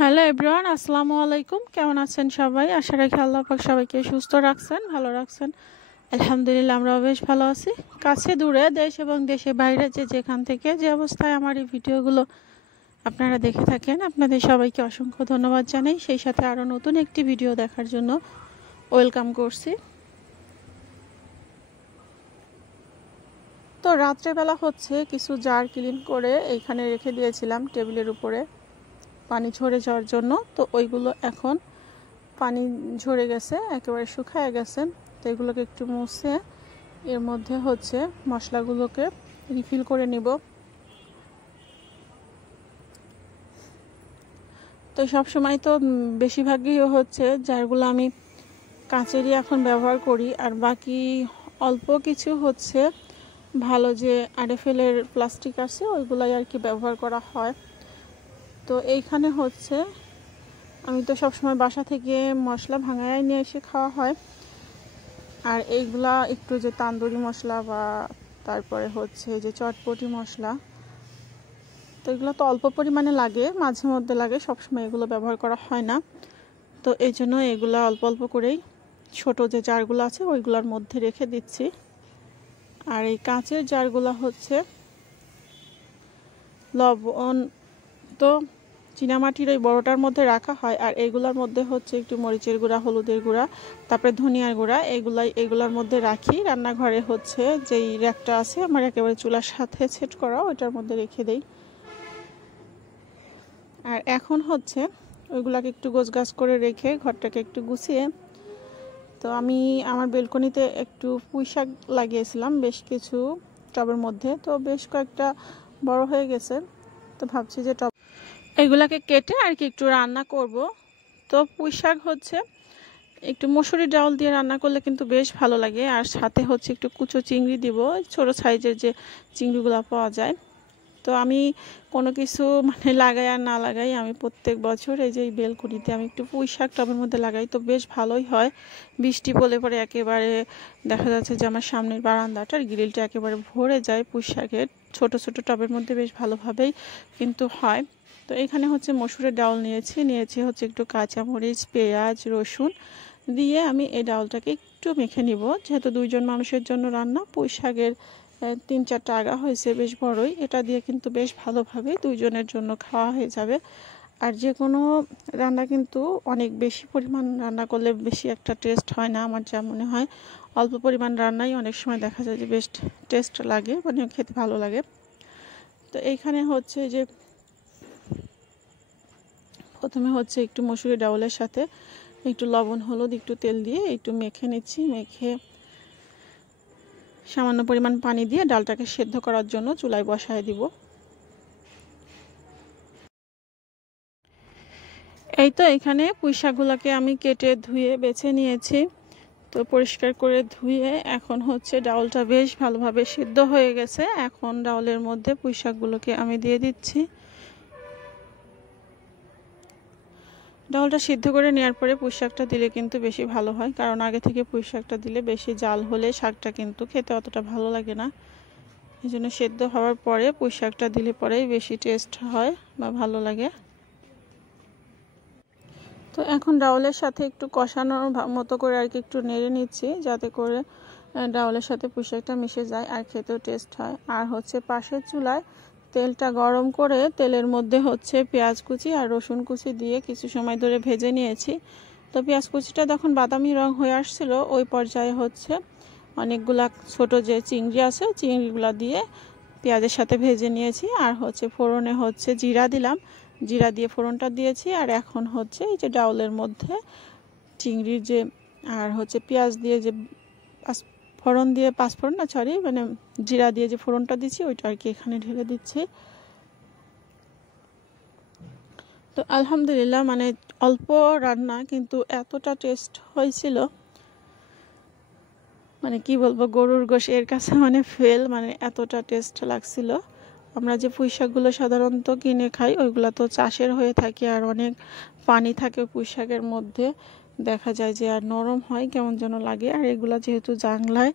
Hello everyone, আসসালামু আলাইকুম। কেমন আছেন সবাই? আশা রাখি আল্লাহ পাক সবাইকে সুস্থ রাখছেন, ভালো রাখছেন। আলহামদুলিল্লাহ, আমরাও বেশ ভালো আছি। কাছে দূরে, দেশ এবং দেশের বাইরে যেখান থেকে যে অবস্থায় আমার এই ভিডিওগুলো আপনারা দেখে থাকেন, আপনাদের সবাইকে অসংখ্য ধন্যবাদ জানাই। সেই সাথে আরও নতুন একটি ভিডিও দেখার জন্য ওয়েলকাম করছি। তো রাত্রেবেলা হচ্ছে কিছু জার ক্লিন করে এইখানে রেখে দিয়েছিলাম টেবিলের উপরে পানি ঝরে যাওয়ার জন্য। তো ওইগুলো এখন পানি ঝরে গেছে, একেবারে শুকায় গেছে। তো এগুলোকে একটু মুছে এর মধ্যে হচ্ছে মশলাগুলোকে রিফিল করে নিব। তো সবসময় তো বেশিরভাগই হচ্ছে যারগুলো আমি কাঁচেরই এখন ব্যবহার করি, আর বাকি অল্প কিছু হচ্ছে ভালো যে আরএফএলের প্লাস্টিক আছে ওইগুলাই আর কি ব্যবহার করা হয়। তো এইখানে হচ্ছে আমি তো সবসময় বাসা থেকে মশলা ভাঙায় নিয়ে এসে খাওয়া হয়, আর এইগুলা একটু যে তান্দুরি মশলা বা তারপরে হচ্ছে যে চটপটি মশলা, তো এগুলো তো অল্প পরিমাণে লাগে, মাঝে মধ্যে লাগে, সবসময় এগুলো ব্যবহার করা হয় না। তো এই জন্য এগুলো অল্প অল্প করেই ছোট যে জারগুলো আছে ওইগুলোর মধ্যে রেখে দিচ্ছি। আর এই কাঁচের জারগুলো হচ্ছে লবণ তো চীনামাটির ওই বড়টার মধ্যে রাখা হয়, আর এইগুলোর মধ্যে হচ্ছে একটু মরিচের গুঁড়া, হলুদের গুঁড়া, তারপরে ধনিয়ার গুঁড়া, এগুলোর মধ্যে রাখি। রান্নাঘরে হচ্ছে যেই র্যাকটা আছে আমার একেবারে চুলার সাথে সেট করা, ওইটার মধ্যে রেখে দেই। আর এখন হচ্ছে ওইগুলাকে একটু গোছগাছ করে রেখে ঘরটাকে একটু গুছিয়ে, তো আমি আমার বেলকনিতে একটু পুঁইশাক লাগিয়েছিলাম বেশ কিছু টবের মধ্যে, তো বেশ কয়েকটা বড় হয়ে গেছে। তো ভাবছি যে এগুলাকে কেটে আর কি একটু রান্না করব। তো পুঁইশাক হচ্ছে একটু মসুরি ডাউল দিয়ে রান্না করলে কিন্তু বেশ ভালো লাগে, আর সাথে হচ্ছে একটু কুচো চিংড়ি দিব, ছোট সাইজের যে চিংড়িগুলো পাওয়া যায়। তো আমি কোনো কিছু লাগাই আর না লাগাই, আমি প্রত্যেক বছর এই যে বেলকুনিতে আমি একটু পুঁইশাক টবের মধ্যে লাগাই, তো বেশ ভালোই হয়। বৃষ্টি পড়লে পরে একেবারে দেখা যাচ্ছে যে আমার সামনের বারান্দাটার গ্রিলটা একেবারে ভরে যায় পুঁইশাকের ছোট ছোট টবের মধ্যে, বেশ ভালোভাবেই কিন্তু হয়। তো এখানে হচ্ছে মসুরের ডাউল নিয়েছি হচ্ছে একটু কাঁচামরিচ, পেঁয়াজ, রসুন দিয়ে আমি এই ডাউলটাকে একটু মেখে নিব। যেহেতু 2 জন মানুষের জন্য রান্না, পুঁইশাকের 3-4টা আগা হয়েছে বেশ বড়ই, এটা দিয়ে কিন্তু বেশ ভালোভাবে 2 জনের জন্য খাওয়া হয়ে যাবে। আর যে কোনো রান্না কিন্তু অনেক বেশি পরিমাণ রান্না করলে বেশি একটা টেস্ট হয় না, আমার যা মনে হয়। অল্প পরিমাণ রান্নাই অনেক সময় দেখা যায় যে বেশ টেস্ট লাগে, মানে খেতে ভালো লাগে। তো এইখানে হচ্ছে যে প্রথমে হচ্ছে একটু মসুরি ডাউলের সাথে একটু লবণ, হলুদ, একটু তেল দিয়ে একটু মেখে নিচ্ছি। মেখে সামান্য পরিমাণ পানি দিয়ে ডালটাকে সেদ্ধ করার জন্য চুলায় বসায় দিব। এই তো এখানে পুঁইশাকগুলোকে আমি কেটে ধুয়ে বেছে নিয়েছি। তো পরিষ্কার করে ধুয়ে এখন হচ্ছে ডাউলটা বেশ ভালোভাবে সিদ্ধ হয়ে গেছে। এখন ডাউলের মধ্যে পুঁইশাকগুলোকে আমি দিয়ে দিচ্ছি। ডাউলটা সিদ্ধ করে নেওয়ার পরে পুঁইশাকটা দিলে কিন্তু বেশি ভালো হয়, কারণ আগে থেকে পুঁইশাকটা দিলে বেশি জাল হলে শাকটা কিন্তু খেতে অতটা ভালো লাগে না। এই জন্য সেদ্ধ হওয়ার পরে পুঁইশাকটা দিলে পরেই বেশি টেস্ট হয় বা ভালো লাগে। তো এখন ডাউলের সাথে একটু কষানোর মতো করে আর কি একটু নেড়ে নিচ্ছি, যাতে করে ডাউলের সাথে পুঁইশাকটা মিশে যায় আর খেতেও টেস্ট হয়। আর হচ্ছে পাশের চুলায় তেলটা গরম করে তেলের মধ্যে হচ্ছে পেঁয়াজ কুচি আর রসুন কুচি দিয়ে কিছু সময় ধরে ভেজে নিয়েছি। তো পেঁয়াজ কুচিটা যখন বাদামি রং হয়ে আসছিল, ওই পর্যায়ে হচ্ছে অনেকগুলা ছোট যে চিংড়ি আছে চিংড়িগুলা দিয়ে পেঁয়াজের সাথে ভেজে নিয়েছি। আর হচ্ছে ফোড়নে হচ্ছে জিরা দিলাম, জিরা দিয়ে ফোড়নটা দিয়েছি। আর এখন হচ্ছে এই যে ডাউলের মধ্যে চিংড়ির যে আর হচ্ছে পেঁয়াজ দিয়ে যে ফোড়ন দিয়ে জিরা দিয়ে যে ফোড়নটা দিচ্ছি ওইটা আর কি এখানে ঢেলে দিচ্ছি। তো আলহামদুলিল্লাহ, মানে অল্প রান্না কিন্তু এতটা টেস্ট হয়েছিল, মানে কি বলবো, গরুর গোশ এর কাছে মানে ফেল, মানে এতটা টেস্ট লাগছিল। আমরা যে পুঁইশাকগুলো সাধারণত কিনে খাই ওইগুলো তো চাষের হয়ে থাকে, আর অনেক পানি থাকে পুঁইশাকের মধ্যে, দেখা যায় যে আর নরম হয় কেমন যেন লাগে। আর এগুলো যেহেতু জাংলায়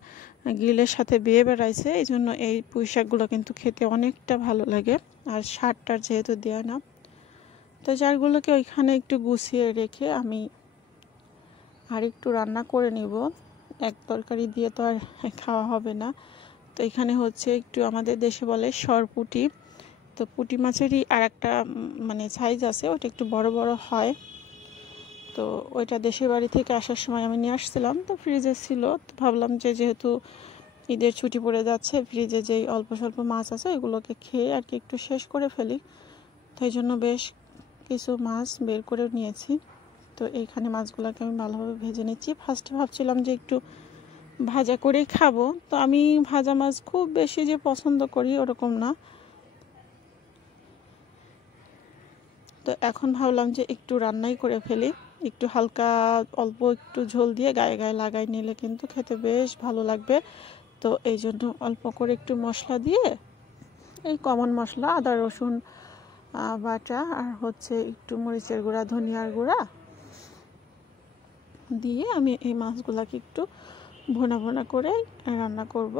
গ্রিলের সাথে বেয়ে বেড়াইছে, এই জন্য এই পুঁইশাকগুলো কিন্তু খেতে অনেকটা ভালো লাগে, আর সারটার যেহেতু দেওয়া না। তো জারগুলোকে ওইখানে একটু গুছিয়ে রেখে আমি আর একটু রান্না করে নিব। এক তরকারি দিয়ে তো আর খাওয়া হবে না। তো এখানে হচ্ছে একটু আমাদের দেশে বলে সরপুঁটি, তো পুঁটি মাছেরই আর একটা মানে সাইজ আছে, ওটা একটু বড় বড় হয়। তো ওইটা দেশের বাড়ি থেকে আসার সময় আমি নিয়ে আসছিলাম, তো ফ্রিজে ছিল। তো ভাবলাম যে যেহেতু ঈদের ছুটি পড়ে যাচ্ছে, ফ্রিজে যেই অল্প স্বল্প মাছ আছে এগুলোকে খেয়ে আর কি একটু শেষ করে ফেলি। তাই জন্য বেশ কিছু মাছ বের করে নিয়েছি। তো এইখানে মাছগুলোকে আমি ভালোভাবে ভেজে নিচ্ছি। ফার্স্টে ভাবছিলাম যে একটু ভাজা করেই খাবো, তো আমি ভাজা মাছ খুব বেশি যে পছন্দ করি ওরকম না। তো এখন ভাবলাম যে একটু রান্নাই করে ফেলি, একটু হালকা অল্প একটু ঝোল দিয়ে গায়ে গায়ে লাগাই নিলে কিন্তু খেতে বেশ ভালো লাগবে। তো এই জন্য অল্প করে একটু মশলা দিয়ে, এই কমন মশলা আদা রসুন বাটা আর হচ্ছে একটু মরিচের গুঁড়া ধনিয়ার গুঁড়া দিয়ে আমি এই মাছগুলোকে একটু ভুনা ভুনা করে রান্না করব।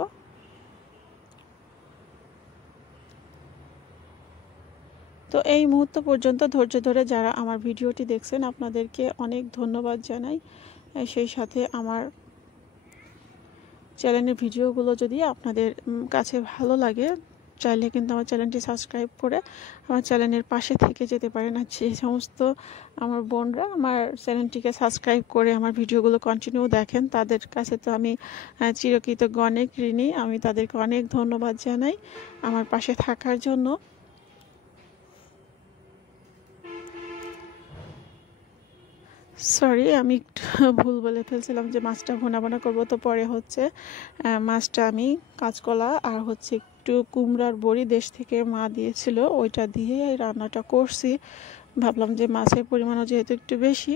তো এই মুহূর্ত পর্যন্ত ধৈর্য ধরে যারা আমার ভিডিওটি দেখছেন আপনাদেরকে অনেক ধন্যবাদ জানাই। সেই সাথে আমার চ্যানেলের ভিডিওগুলো যদি আপনাদের কাছে ভালো লাগে, চাইলে কিন্তু আমার চ্যানেলটি সাবস্ক্রাইব করে আমার চ্যানেলের পাশে থেকে যেতে পারেন। আর যে সমস্ত আমার বোনরা আমার চ্যানেলটিকে সাবস্ক্রাইব করে আমার ভিডিওগুলো কন্টিনিউ দেখেন, তাদের কাছে তো আমি চিরকৃতজ্ঞ, অনেক ঋণী। আমি তাদেরকে অনেক ধন্যবাদ জানাই আমার পাশে থাকার জন্য। সরি, আমি একটু ভুল বলে ফেলছিলাম যে মাছটা ভুনা ভুনা করবো। তো পরে হচ্ছে মাছটা আমি কাঁচকলা আর হচ্ছে একটু কুমড়ার বড়ি দেশ থেকে মা দিয়েছিল, ওইটা দিয়ে এই রান্নাটা করছি। ভাবলাম যে মাছের পরিমাণও যেহেতু একটু বেশি,